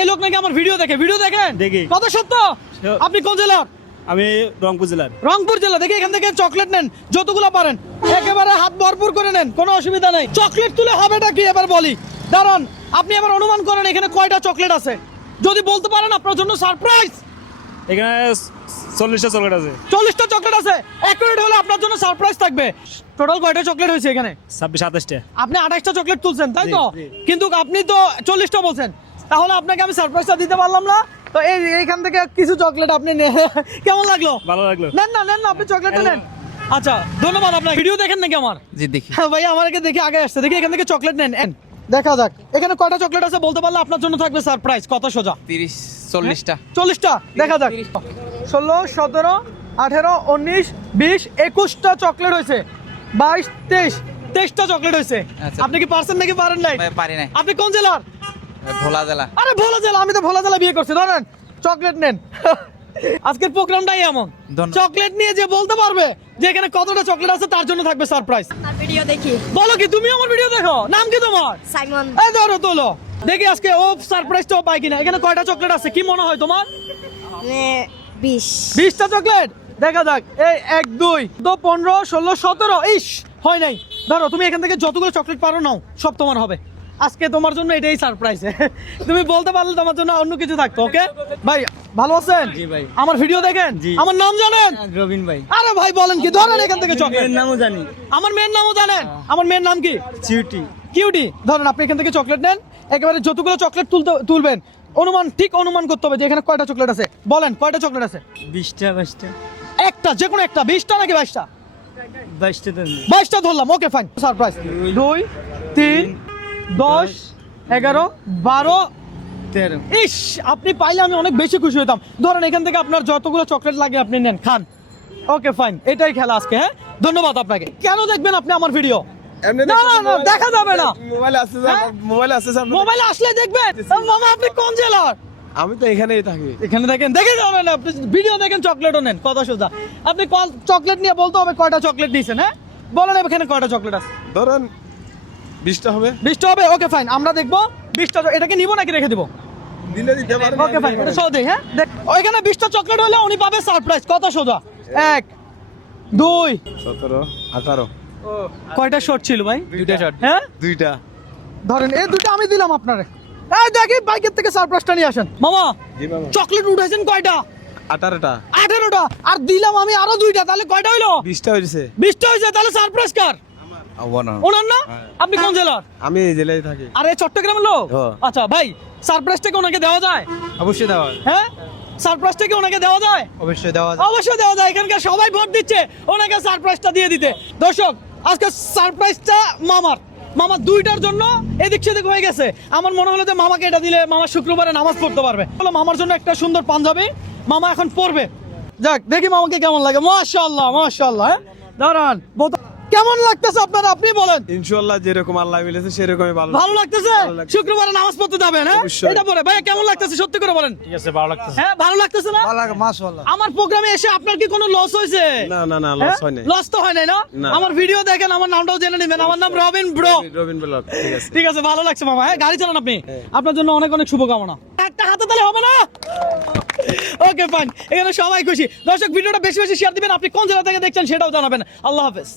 এই লোক নাকি আমার ভিডিও দেখে ভিডিও দেখেন? দেখি। কত সত্য? আপনি কোন জেলার? আমি রংপুর জেলার। রংপুর জেলা দেখে এখান থেকে চকলেট নেন যতগুলো পারেন। একেবারে হাত ভরপুর করে নেন কোনো অসুবিধা নেই। চকলেট তুলে হবেটা কি? এবার বলি। দাঁড়ান আপনি এবার অনুমান করেন এখানে কয়টা চকলেট আছে? যদি বলতে পারেন আপনার জন্য সারপ্রাইজ এখানে চল্লিশটা চকলেট আছে। চল্লিশটা চকলেট আছে। অ্যাকুরেট হলে আপনার জন্য সারপ্রাইজ থাকবে। টোটাল কয়টা চকলেট হয়েছে এখানে? ছাব্বিশ সাতাশটা। আপনি আঠাশটা চকলেট তুলছেন তাই তো। কিন্তু আপনি তো চল্লিশটা বলছেন। তাহলে আপনাকে আমি সারপ্রাইজটা দিতে পারলাম না। তো এই এইখান থেকে কিছু চকলেট আপনি নে- কেমন লাগল? ভালো লাগল। নেন না নেন না আপনি চকলেটটা নেন। আচ্ছা ধন্যবাদ আপনার ভিডিও দেখেন নাকি আমার? জি দেখি। হ্যাঁ ভাই আমাকে দেখে আগে আসছে। দেখি এখান থেকে চকলেট নেন। দেখা যাক। এখানে কয়টা চকলেট আছে বলতে পারলে আপনার জন্য থাকবে সারপ্রাইজ কত সোজা? তিরিশ চল্লিশটা। চল্লিশটা। দেখা যাক। ষোলো সতেরো আঠেরো উনিশ বিশ একুশটা চকলেট হয়েছে। বাইশ তেইশ। তেইশটা চকলেট হয়েছে। আচ্ছা। আপনি কি পারছেন নাকি পারেন নাই? পারি নাই। আপনি কোন জেলার? ভোলা জেলা। আরে ভোলা জেলা আমি তো ভোলা জেলা বিয়ে করছি ধরেন চকলেট নেন। আজকের প্রোগ্রামটাই এমন। চকলেট নিয়ে যে বলতে পারবে যে এখানে কতটা চকলেট আছে তার জন্য থাকবে সারপ্রাইজ ভিডিও দেখি। বলো কি তুমি আমার ভিডিও দেখো? নাম কি তোমার? সাইমন। এই ধরো তোলো। দেখি আজকে ও সারপ্রাইজটাও পাই কিনা। এখানে কয়টা চকলেট আছে কি মনে হয় তোমার? বিশ। বিশটা চকলেট দেখা যাক। এই এক দুই দো পনেরো ষোলো সতেরো। ইস হয় নাই। ধরো তুমি এখান থেকে যতগুলো চকলেট পারো নাও সব তোমার হবে। আজকে তোমার জন্য এটাই সারপ্রাইজ তুমি বলতে পারলে তোমার জন্য অন্য কিছু থাকতো ওকে ভাই ভালো আছেন? জি ভাই। আমার ভিডিও দেখেন? জি। আমার নাম জানেন? রবিন ভাই। আরে ভাই বলেন কি? ধরেন এখান থেকে চকলেট নামও জানি। আমার মেয়ের নামও জানেন? আমার মেয়ের নাম কি? চিউটি কিউটি ধরেন আপনি এখান থেকে চকলেট নেন একেবারে যতগুলো চকলেট তুলতে তুলবেন অনুমান ঠিক অনুমান করতে হবে যে এখানে কয়টা চকলেট আছে। বলেন কয়টা চকলেট আছে? বিশটা বাইশটা। একটা যে কোনো একটা বিশটা নাকি বাইশটা? বাইশটা ধরলাম ওকে ফাইন সারপ্রাইজ দুই তিন দশ এগারো বারো। তেরো। ইস আপনি পাইলে আমি অনেক বেশি খুশি হতাম। ধরেন এখান থেকে আপনার যতগুলো চকলেট লাগে আপনি নেন খান। ওকে ফাইন এটাই খেলা আজকে হ্যাঁ? ধন্যবাদ আপনাকে। কেন দেখবেন আপনি আমার ভিডিও দেখা যাবে না। মোবাইল আছে হ্যাঁ? মোবাইল আছে মোবাইলে আসলে দেখবেন? মামা আপনি কোন জেলার? আমি তো এখানেই থাকি। এখানে দেখেন দেখে যাবেন আপনি ভিডিও দেখেন চকলেটও নেন কথা সোজা। আপনি চকলেট নিয়ে বলতে হবে কয়টা চকলেট নিয়েছেন হ্যাঁ? বলেন এখানে কয়টা চকলেট আছে। ধরেন বিশটা হবে? বিশটা হবে? ওকে ফাইন আমরা দেখব। বিশটা এটাকে নিবো নাকি রেখে দিবো? দিলে দিতে পারবেন ওকে ফাইন এটা সহ হ্যাঁ? দেখ ওইখানে বিশটা চকলেট হলে উনি পাবে সারপ্রাইজ কত সোজা? এক দুই। সতেরো আঠারো। কয়টা শর্ট ছিল ভাই? দুইটা শট হ্যাঁ? দুইটা। ধরেন এই দুটো আমি দিলাম আপনারে। এই দেখি বাইকের থেকে সারপ্রাইজটা নিয়ে আসেন। মামা জি মামা। চকলেট উঠাইছেন কয়টা? আঠারোটা। আঠারোটা। আর দিলাম আমি আরও দুইটা তাহলে কয়টা হইল? বিশটা হয়েছে বিশটা হয়েছে তাহলে সারপ্রাইজ কার? ওনার না? আপনি কোন জেলার? আমি এই জেলায় থাকি। আরে চট্টগ্রামের লোক? হ্যাঁ। আচ্ছা ভাই সারপ্রাইজটাকে ওনাকে দেওয়া যায়? অবশ্যই দেওয়া হ্যাঁ। সারপ্রাইজটাকে ওনাকে দেওয়া যায়? অবশ্যই দেওয়া অবশ্যই দেওয়া যায়। এখানকার সবাই ভোট দিচ্ছে ওনাকে সারপ্রাইজটা দিয়ে দিতে। দর্শক আজকে সারপ্রাইজটা মামার। মামা দুইটার জন্য এদিক সেদিক হয়ে গেছে। আমার মনে হলো যে মামাকে এটা দিলে মামা শুক্রবারে নামাজ পড়তে পারবে। বলো মামার জন্য একটা সুন্দর পাঞ্জাবি। মামা এখন পড়বে যাক দেখি মামাকে কেমন লাগে। মাশাআল্লাহ মাশাআল্লাহ হ্যাঁ? দাঁড়ান বোতা- কেমন লাগতেছে আপনারা? আপনি বলেন। ইনশাল্লাহ যেরকম আল্লাহ মিলেছে সেরকমই ভালো ভালো লাগতেছে? শুক্রবারে নামাজ পড়তে যাবেন হ্যাঁ। এটা পরে। ভাই কেমন লাগতেছে? সত্যি করে বলেন। ঠিক আছে ভালো লাগতেছে। হ্যাঁ ভালো লাগতেছে না? ভালো মাশাআল্লাহ। আমার প্রোগ্রামে এসে আপনার কি কোনো লস হয়েছে? না না না লস হয়? নাই লস তো হয় নাই না? না। আমার ভিডিও দেখেন আমার নামটাও জেনে নেবেন। আমার নাম রবিন ব্রো রবিন ব্লগ ঠিক আছে। ঠিক আছে ভালো লাগছে মামা। হ্যাঁ গাড়ি চালান আপনি। আপনার জন্য অনেক অনেক শুভকামনা। একটা হাতে তাহলে হবে না? ওকে ফাইন এখানে সবাই খুশি। দর্শক ভিডিওটা বেশি বেশি শেয়ার দিবেন। আপনি কোন জেলা থেকে দেখছেন সেটাও জানাবেন। আল্লাহ হাফেজ।